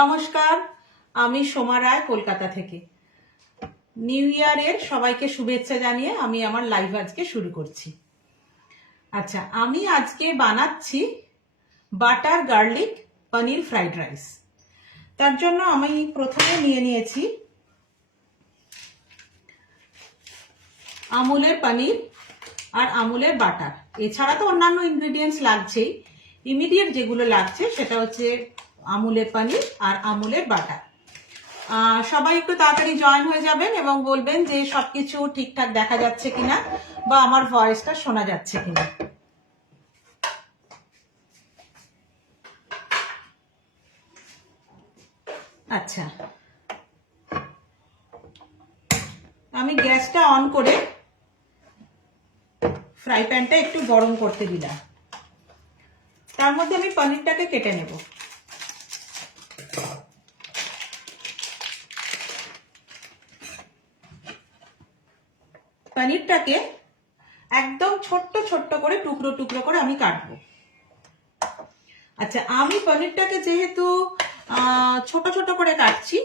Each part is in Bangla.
নমস্কার, আমি সোমা রায় কলকাতা থেকে। নিউ ইয়ারের সবাইকে শুভেচ্ছা জানিয়ে আমি আমার লাইভ আজকে শুরু করছি। আচ্ছা, আমি আজকে বানাচ্ছি butter garlic paneer fried rice. তার জন্য আমি প্রথমে নিয়ে নিয়েছি আমুলের পনির আর আমুলের বাটার। এছাড়া তো অন্যান্য ইনগ্রিডিয়েন্টস লাগছেই। ইমিডিয়েট যেগুলো লাগছে সেটা হচ্ছে আমুলের পনির আর আমুলের বাটার। সবাই একটু তাড়াতাড়ি জয়েন হয়ে যাবেন এবং বলবেন যে সবকিছু ঠিকঠাক দেখা যাচ্ছে কিনা বা আমার ভয়েসটা শোনা যাচ্ছে কিনা। আচ্ছা, আমি গ্যাসটা অন করে ফ্রাই প্যানটা একটু গরম করতে দিলাম। তার মধ্যে আমি পনিরটাকে কেটে নেব। পনিরটাকে একদম ছোট্ট ছোট্ট করে টুকরো টুকরো করে আমি কাটবো। আচ্ছা, আমি পনিরটাকে যেহেতু ছোট ছোট করে কাটছি,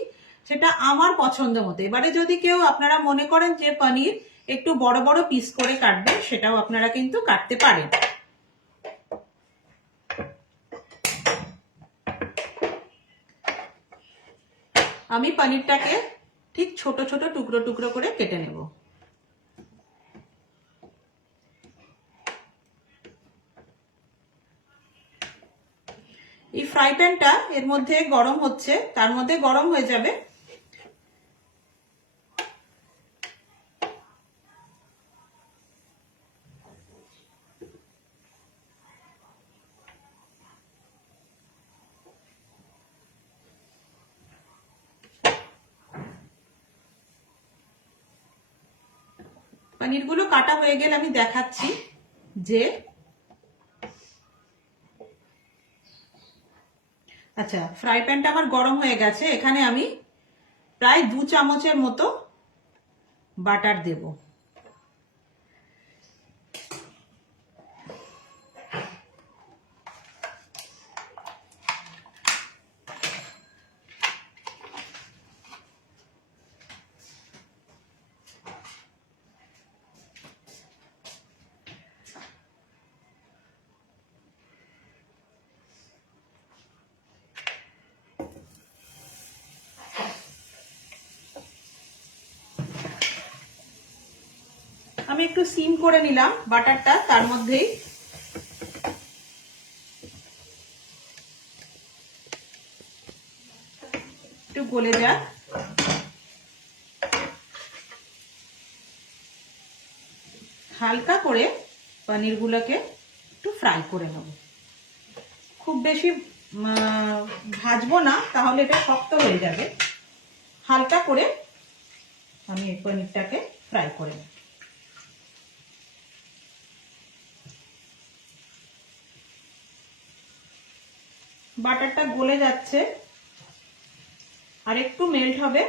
সেটা আমার পছন্দ মতো। এবারে যদি কেউ আপনারা মনে করেন যে পনির একটু বড় বড় পিস করে কাটবেন, সেটাও আপনারা কিন্তু কাটতে পারেন। আমি পনিরটাকে ঠিক ছোট ছোট টুকরো টুকরো করে কেটে নেব। এই ফ্রাই প্যানটা এর মধ্যে গরম হচ্ছে, তার মধ্যে গরম হয়ে যাবে। পনিরগুলো কাটা হয়ে গেলে আমি দেখাচ্ছি যে আচ্ছা, ফ্রাই প্যানটা আমার গরম হয়ে গেছে। এখানে আমি প্রায় 2 চামচের মতো বাটার দেব। আমি একটু সিম করে নিলাম বাটারটা, তার মধ্যেই একটু গলে যাক। হালকা করে পনিরগুলোকে একটু ফ্রাই করে নেব। খুব বেশি ভাজবো না, তাহলে এটা শক্ত হয়ে যাবে। হালকা করে আমি এই পনিরটাকে ফ্রাই করে নেব। বাটারটা গলে যাচ্ছে, আর একটু মেল্ট হবে।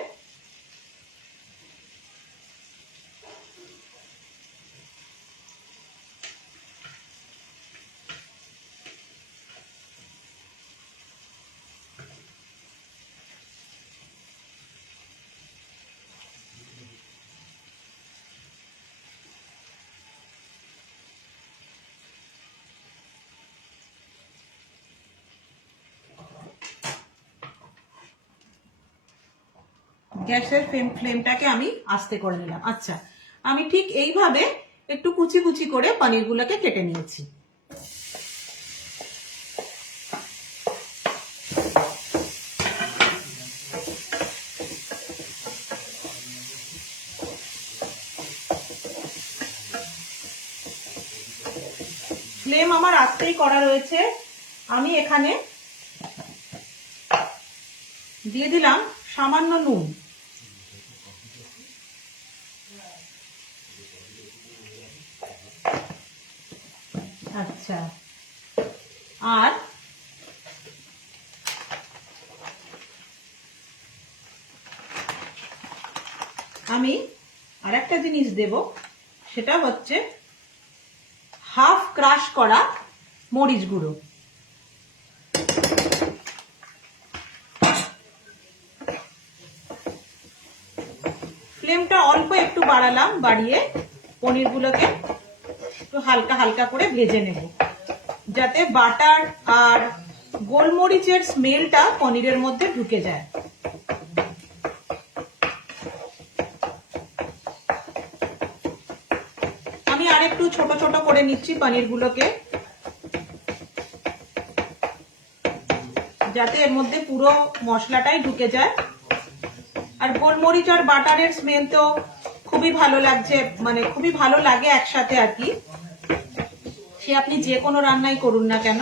গ্যাসের ফ্লেমটাকে আমি আস্তে করে নিলাম। আচ্ছা, আমি ঠিক এইভাবে একটু কুচি কুচি করে পনিরগুলোকে কেটে নিয়েছি। ফ্লেম আমার আস্তেই করা রয়েছে। আমি এখানে দিয়ে দিলাম সামান্য নুন। আচ্ছা, আর আমি আরেকটা জিনিস দেব, সেটা হচ্ছে হাফ ক্রাশ করা মরিচ গুঁড়ো। ফ্লেমটা অল্প একটু বাড়ালাম, বাড়িয়ে পনিরগুলোকে একটু হালকা হালকা করে ভেজে নেব, যাতে বাটার আর গোলমরিচের স্মেলটা পনিরের মধ্যে ঢুকে যায়। আমি আরেকটু ছোট ছোট করে নিচ্ছি পনিরগুলোকে, যাতে এর মধ্যে পুরো মশলাটাই ঢুকে যায়। আর গোলমরিচ আর বাটারের স্মেল তো খুবই ভালো লাগছে, মানে খুবই ভালো লাগে একসাথে আর কি, সে আপনি যে কোনো রান্নাই করুন না কেন।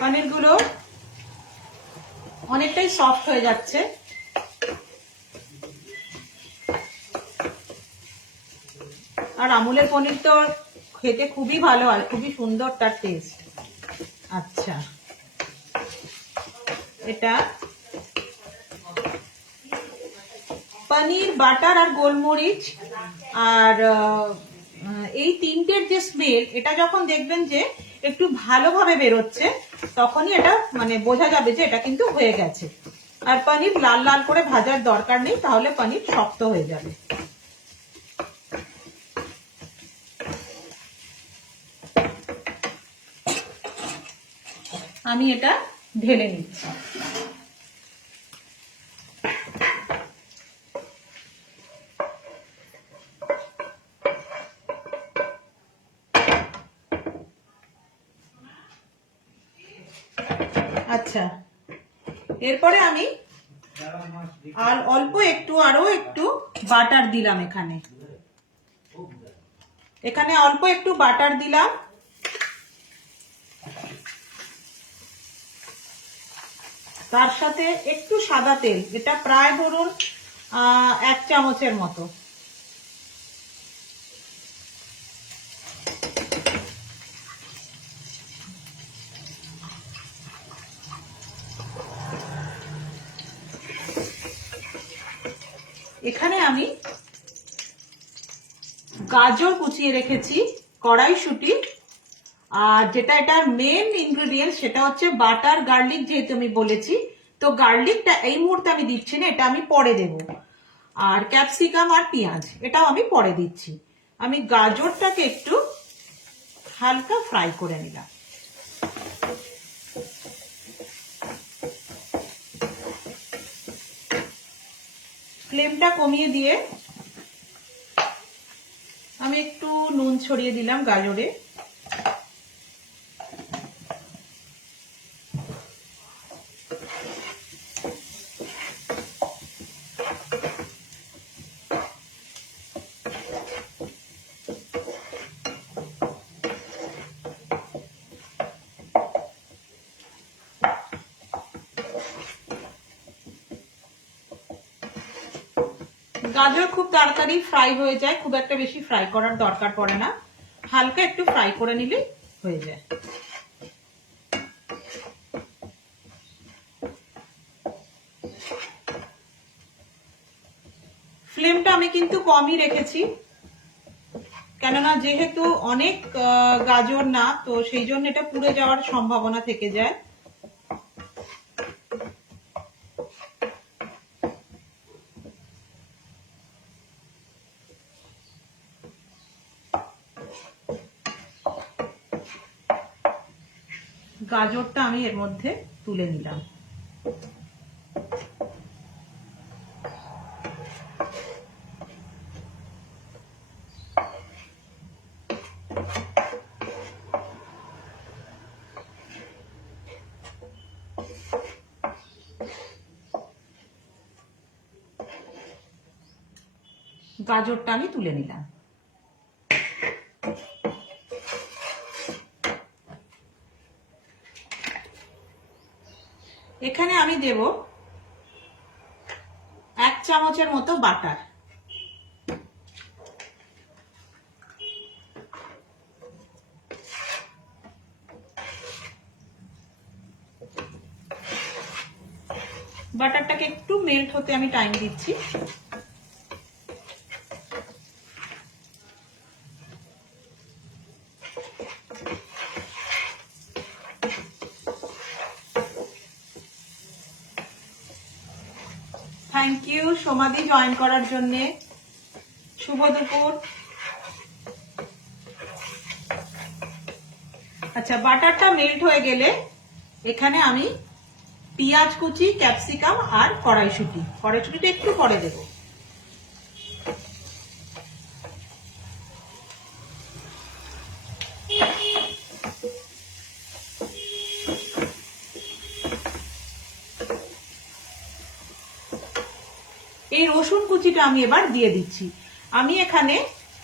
পনিরগুলো অনেকটাই সফট হয়ে যাচ্ছে। আর আমুলের পনির তো খেতে খুবই ভালো হয়, খুবই সুন্দর তার টেস্ট। আচ্ছা, এটা পনির, বাটার আর গোলমরিচ আর এই তিনটের যে স্মেল, এটা যখন দেখবেন যে একটু ভালোভাবে বেরোচ্ছে, তখনই এটা মানে বোঝা যাবে যে এটা কিন্তু হয়ে গেছে। আর পনির লাল লাল করে ভাজার দরকার নেই, তাহলে পনির শক্ত হয়ে যাবে। আমি এটা ঢেলে নিচ্ছি। আচ্ছা, এরপরে আমি আর অল্প একটু আরো একটু বাটার দিলাম এখানে। এখানে অল্প একটু বাটার দিলাম, তার সাথে একটু সাদা তেল, এটা প্রায় ধরুন 1 চামচের মতো। এখানে আমি গাজর কুচিয়ে রেখেছি, কড়াইশুঁটি, আর যেটা এটার মেন ইনগ্রেডিয়েন্ট সেটা হচ্ছে বাটার, গার্লিক, যেহেতু আমি বলেছি, তো গার্লিকটা এই মুহূর্তে আমি দিচ্ছি না, এটা আমি পরে দেব। আর ক্যাপসিকাম আর পেঁয়াজ এটাও আমি পরে দিচ্ছি। আমি গাজরটাকে একটু হালকা ফ্রাই করে নিলাম। ফ্লেমটা কমিয়ে দিয়ে আমি একটু নুন ছড়িয়ে দিলাম গাজরে। গাজর খুব তাড়াতাড়ি ফ্রাই হয়ে যায়, খুব একটা বেশি ফ্রাই করার দরকার পড়ে না, হালকা একটু ফ্রাই করে নিলে হয়ে যায়। ফ্লেমটা আমি কিন্তু কমই রেখেছি, কেননা যেহেতু অনেক গাজর না, তো সেই জন্য এটা পুড়ে যাওয়ার সম্ভাবনা থেকে যায়। গাজরটা আমি এর মধ্যে তুলে নিলাম। গাজরটা আমি তুলে নিলাম। এখানে আমি দেব 1 চামচের মতো বাটার। বাটারটাকে একটু মেল্ট হতে আমি টাইম দিচ্ছি। থ্যাংক ইউ সোমাদি জয়েন করার জন্য, শুভ দুপুর। আচ্ছা, বাটারটা মেল্ট হয়ে গেলে এখানে আমি পেঁয়াজ কুচি, ক্যাপসিকাম আর কড়াইশুঁটিটা একটু পরে দেব। এই রসুন কুচিটা আমি এবার দিয়ে দিচ্ছি। আমি এখানে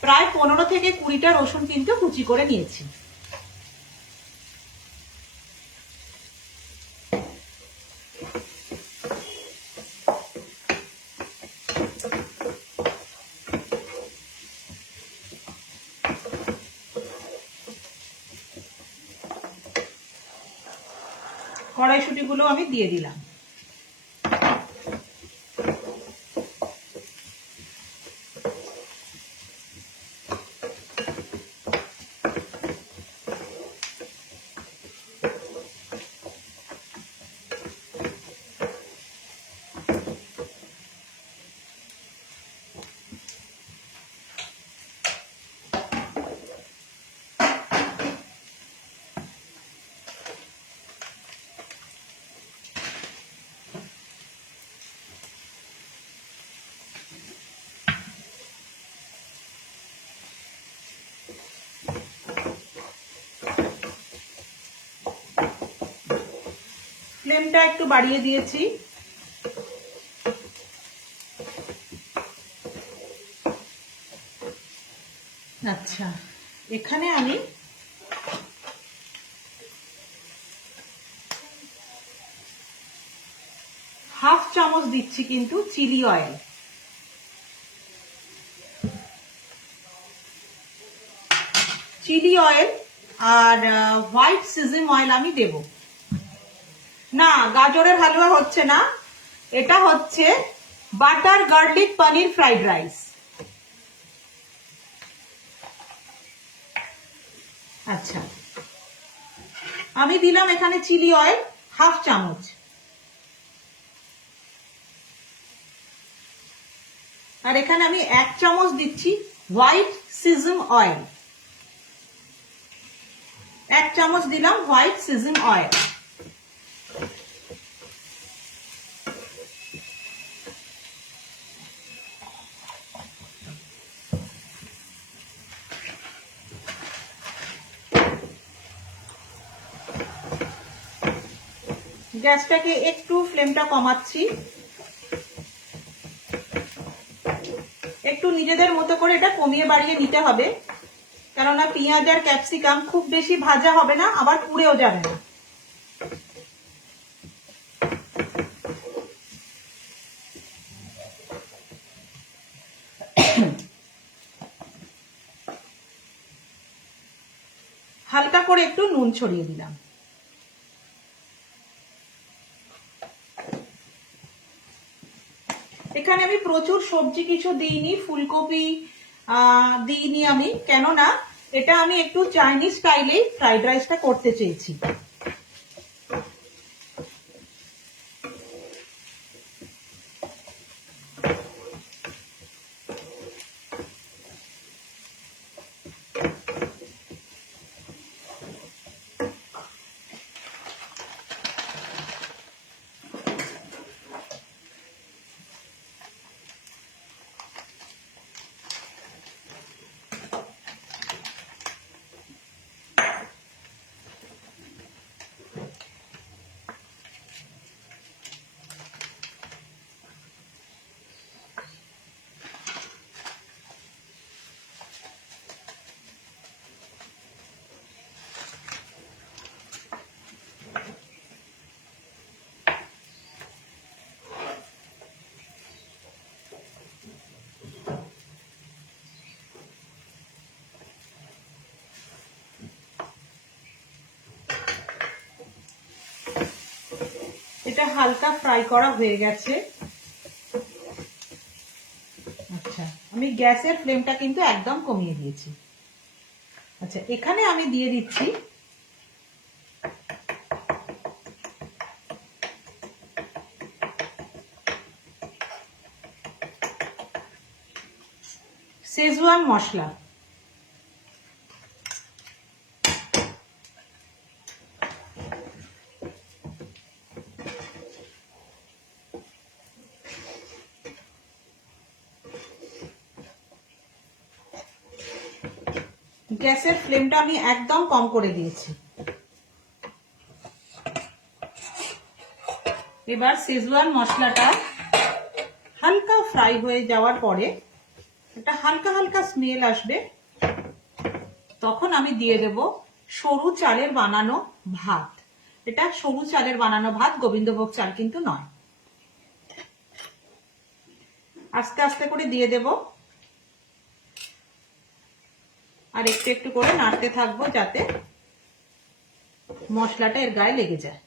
প্রায় 15 থেকে 20টা রসুন কিন্তু কুচি করে নিয়েছি। কড়াইশুঁটিগুলো আমি দিয়ে দিলাম। ফ্লেমটা একটু বাড়িয়ে দিয়েছি। আচ্ছা, এখানে আমি হাফ চামচ দিচ্ছি কিন্তু চিলি অয়েল। চিলি অয়েল আর হোয়াইট সিজম অয়েল আমি দেব না। গাজরের হালুয়া হচ্ছে না, এটা হচ্ছে butter garlic paneer fried rice. আচ্ছা, আমি দিলাম এখানে চিলি অয়েল হাফ চামচ, আর এখানে আমি 1 চামচ দিচ্ছি হোয়াইট সিজম অয়েল। 1 চামচ দিলাম হোয়াইট সিজম অয়েল। গ্যাসটাকে একটু ফ্লেমটা কমাচ্ছি, একটু নিজেদের মতো করে এটা কমিয়ে বাড়িয়ে নিতে হবে, কেননা পেঁয়াজ আর ক্যাপসিকাম খুব বেশি ভাজা হবে না, আবার পুড়েও যাবে না। হালকা করে একটু নুন ছড়িয়ে দিলাম। এখানে আমি প্রচুর সবজি কিছু দিইনি, ফুলকপি দিইনি আমি, কেননা এটা আমি একটু চাইনিজ স্টাইলে ফ্রাইড রাইসটা করতে চেয়েছি। এটা হালকা ফ্রাই করা হয়ে গেছে। আচ্ছা, আমি গ্যাসের ফ্লেমটা কিন্তু একদম কমিয়ে দিয়েছি। আচ্ছা, এখানে আমি দিয়ে দিচ্ছি শেজওয়ান মশলা। গ্যাসের ফ্লেমটা আমি একদম কম করে দিয়েছি। এবার শেজওয়ান মশলাটা হালকা ফ্রাই হয়ে যাওয়ার পরে একটা হালকা হালকা স্মেল আসবে, তখন আমি দিয়ে দেব সরু চালের বানানো ভাত। এটা সরু চালের বানানো ভাত, গোবিন্দভোগ চাল কিন্তু নয়। আস্তে আস্তে করে দিয়ে দেব, আর একটু একটু করে নাড়তে থাকবো যাতে মশলাটা এর গায়ে লেগে যায়।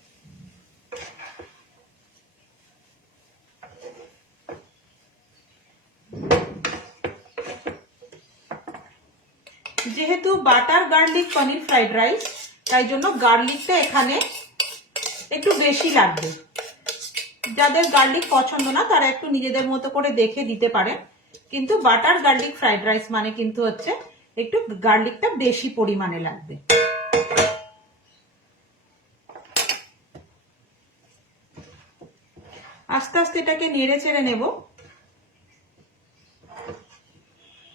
যেহেতু butter garlic paneer fried rice, তাই জন্য গার্লিকটা এখানে একটু বেশি লাগবে। যাদের গার্লিক পছন্দ না তারা একটু নিজেদের মতো করে দেখে দিতে পারেন, কিন্তু বাটার গার্লিক ফ্রাইড রাইস মানে কিন্তু হচ্ছে একটু গার্লিকটা বেশি পরিমাণে লাগবে। আস্তে আস্তে এটাকে নেড়ে চেড়ে নেব।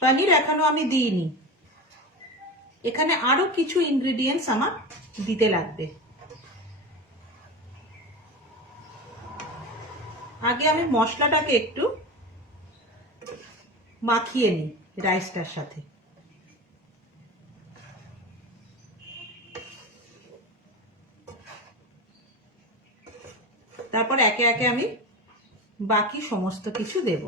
পনির এখনো আমি দিইনি, এখানে আরো কিছু ইনগ্রেডিয়েন্টস আমার দিতে লাগবে। আগে আমি মশলাটাকে একটু মাখিয়ে নিই রাইসটার সাথে। তারপর একে একে আমি বাকি সমস্ত কিছু দেব।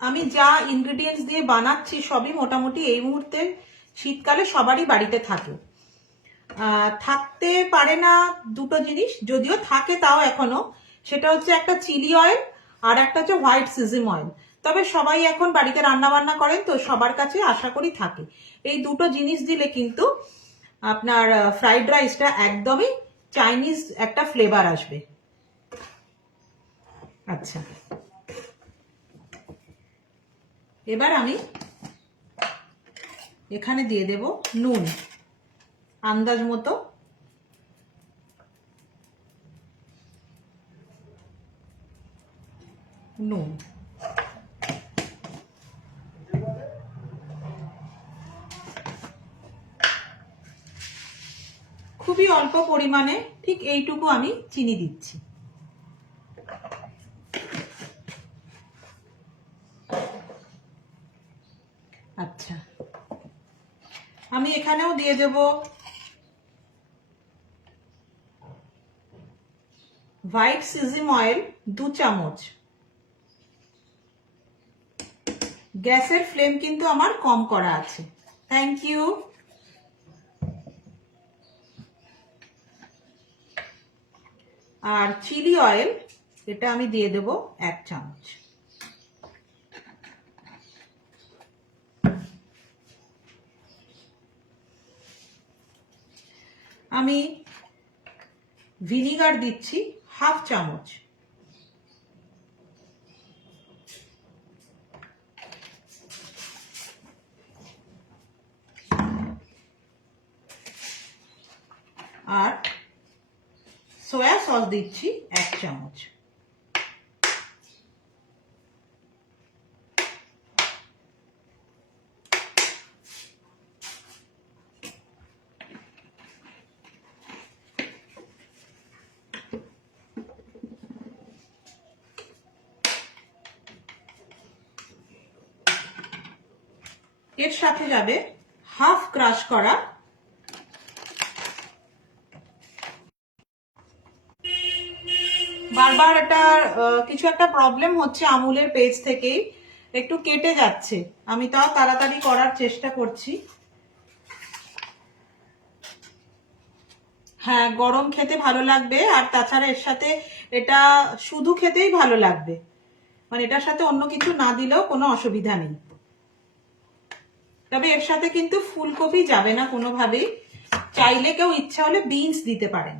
আমি যা ইনগ্রেডিয়েন্টস দিয়ে বানাচ্ছি সবই মোটামুটি এই মুহূর্তে শীতকালে সবারই বাড়িতে থাকে। থাকতে পারে না দুটো জিনিস, যদিও থাকে তাও এখনো, সেটা হচ্ছে একটা চিলি অয়েল আর একটা হচ্ছে হোয়াইট সিজিম অয়েল। তবে সবাই এখন বাড়িতে রান্না বান্না করেন তো সবার কাছে আশা করি থাকে। এই দুটো জিনিস দিলে কিন্তু আপনার ফ্রাইড রাইসটা একদমই চাইনিজ একটা ফ্লেভার আসবে। আচ্ছা, এবার আমি এখানে দিয়ে দেব নুন আন্দাজ মতো। নুন খুবই অল্প পরিমাণে, ঠিক এইটুকু আমি চিনি দিচ্ছি। আচ্ছা, আমি এখানেও দিয়ে দেব হোয়াইট সিজিম অয়েল 2 চামচ। গ্যাসের ফ্লেম কিন্তু আমার কম করা আছে। Thank you. আর চিলি অয়েল এটা আমি দিয়ে দেব 1 চামচ। আমি ভিনিগার দিচ্ছি 1/2 চামচ। আর সোয়া সস দিচ্ছি 1 চামচ। এর সাথে যাবে হাফ ক্রাশ করা বারবার এটা কিছু একটা প্রবলেম হচ্ছে আমুলের পেজ থেকেই একটু কেটে যাচ্ছে, আমি তাও তাড়াতাড়ি করার চেষ্টা করছি। হ্যাঁ, গরম খেতে ভালো লাগবে। আর তাছাড়া এর সাথে এটা শুধু খেতেই ভালো লাগবে, মানে এটার সাথে অন্য কিছু না দিলেও কোনো অসুবিধা নেই। তবে এর সাথে কিন্তু ফুলকপি যাবে না কোনোভাবেই। চাইলে কেউ ইচ্ছা হলে বিনস দিতে পারেন।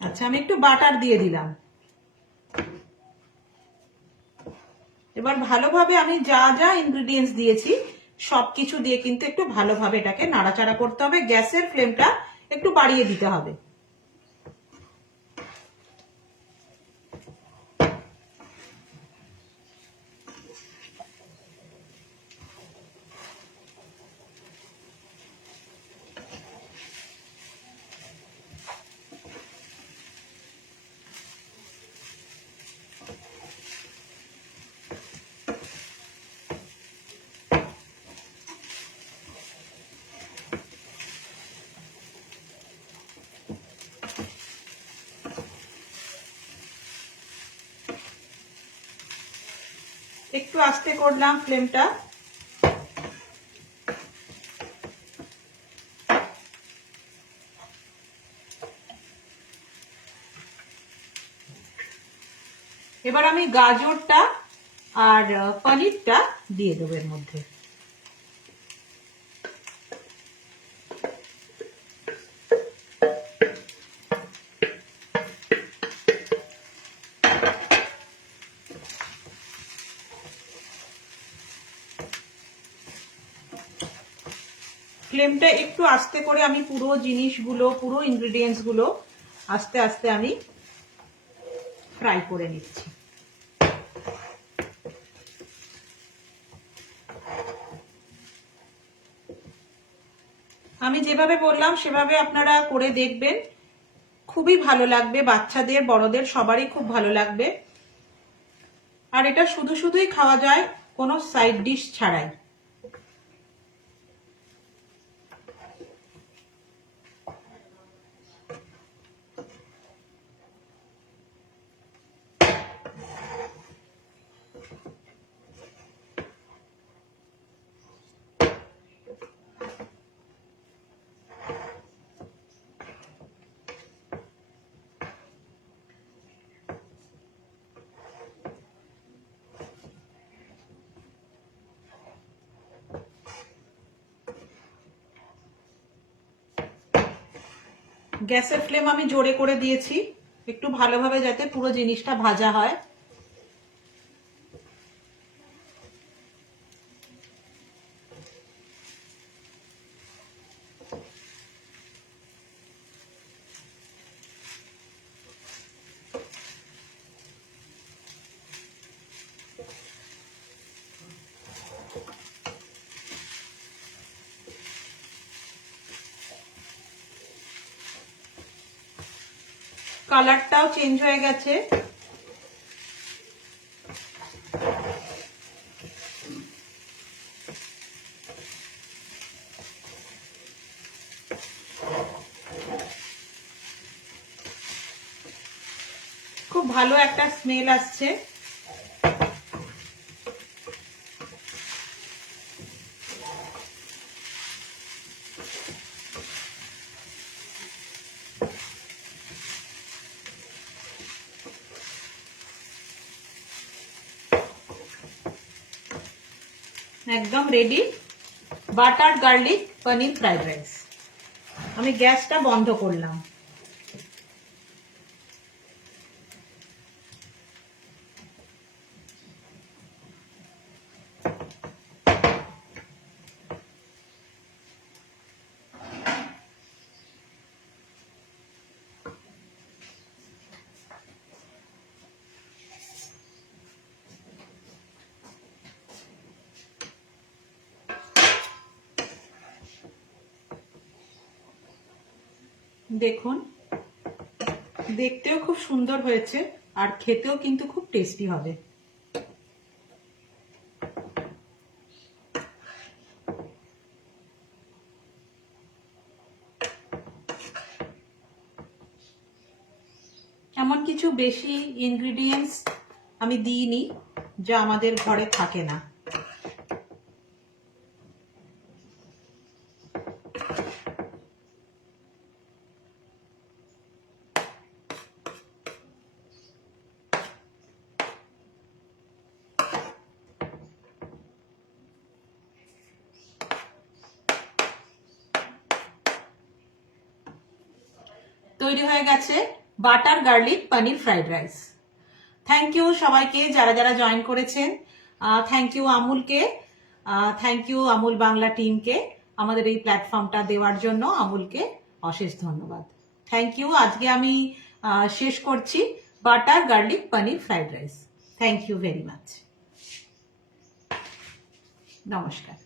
আচ্ছা, আমি একটু বাটার দিয়ে দিলাম। এবার ভালোভাবে আমি যা যা ইনগ্রিডিয়েন্টস দিয়েছি সবকিছু দিয়ে কিন্তু একটু ভালোভাবে এটাকে নাড়াচাড়া করতে হবে। গ্যাসের ফ্লেমটা একটু বাড়িয়ে দিতে হবে। একটু আস্তে করলাম ফ্লেমটা। এবার আমি গাজরটা আর পনিরটা দিয়ে দেবো এর মধ্যে। ফ্লেমটা একটু আস্তে করে আমি পুরো জিনিসগুলো, পুরো ইনগ্রিডিয়েন্টস গুলো আস্তে আস্তে আমি ফ্রাই করে নিচ্ছি। আমি যেভাবে বললাম সেভাবে আপনারা করে দেখবেন, খুবই ভালো লাগবে। বাচ্চাদের, বড়দের সবারই খুব ভালো লাগবে। আর এটা শুধু শুধুই খাওয়া যায়, কোনো সাইড ডিশ ছাড়াই। গ্যাসের ফ্লেম আমি জোরে করে দিয়েছি, একটু ভালোভাবে যাতে পুরো জিনিসটা ভাজা হয়। কালারটাও চেঞ্জ হয়ে গেছে। খুব ভালো একটা স্মেল আসছে। একদম ready butter garlic paneer fried rice. আমি গ্যাসটা বন্ধ করলাম। দেখুন, দেখতেও খুব সুন্দর হয়েছে আর খেতেও কিন্তু খুব টেস্টি হবে। এমন কিছু বেশি ইনগ্রিডিয়েন্টস আমি দিইনি যা আমাদের ঘরে থাকে না। তৈরি হয়ে গেছে butter garlic paneer fried rice. Thank you সবাইকে যারা যারা জয়েন করেছেন। থ্যাংক ইউ আমুলকে, থ্যাংক ইউ আমুল বাংলা টিমকে আমাদের এই প্ল্যাটফর্মটা দেওয়ার জন্য। আমুলকে অশেষ ধন্যবাদ। Thank you. আজকে আমি শেষ করছি butter garlic paneer fried rice. Thank you very much. নমস্কার।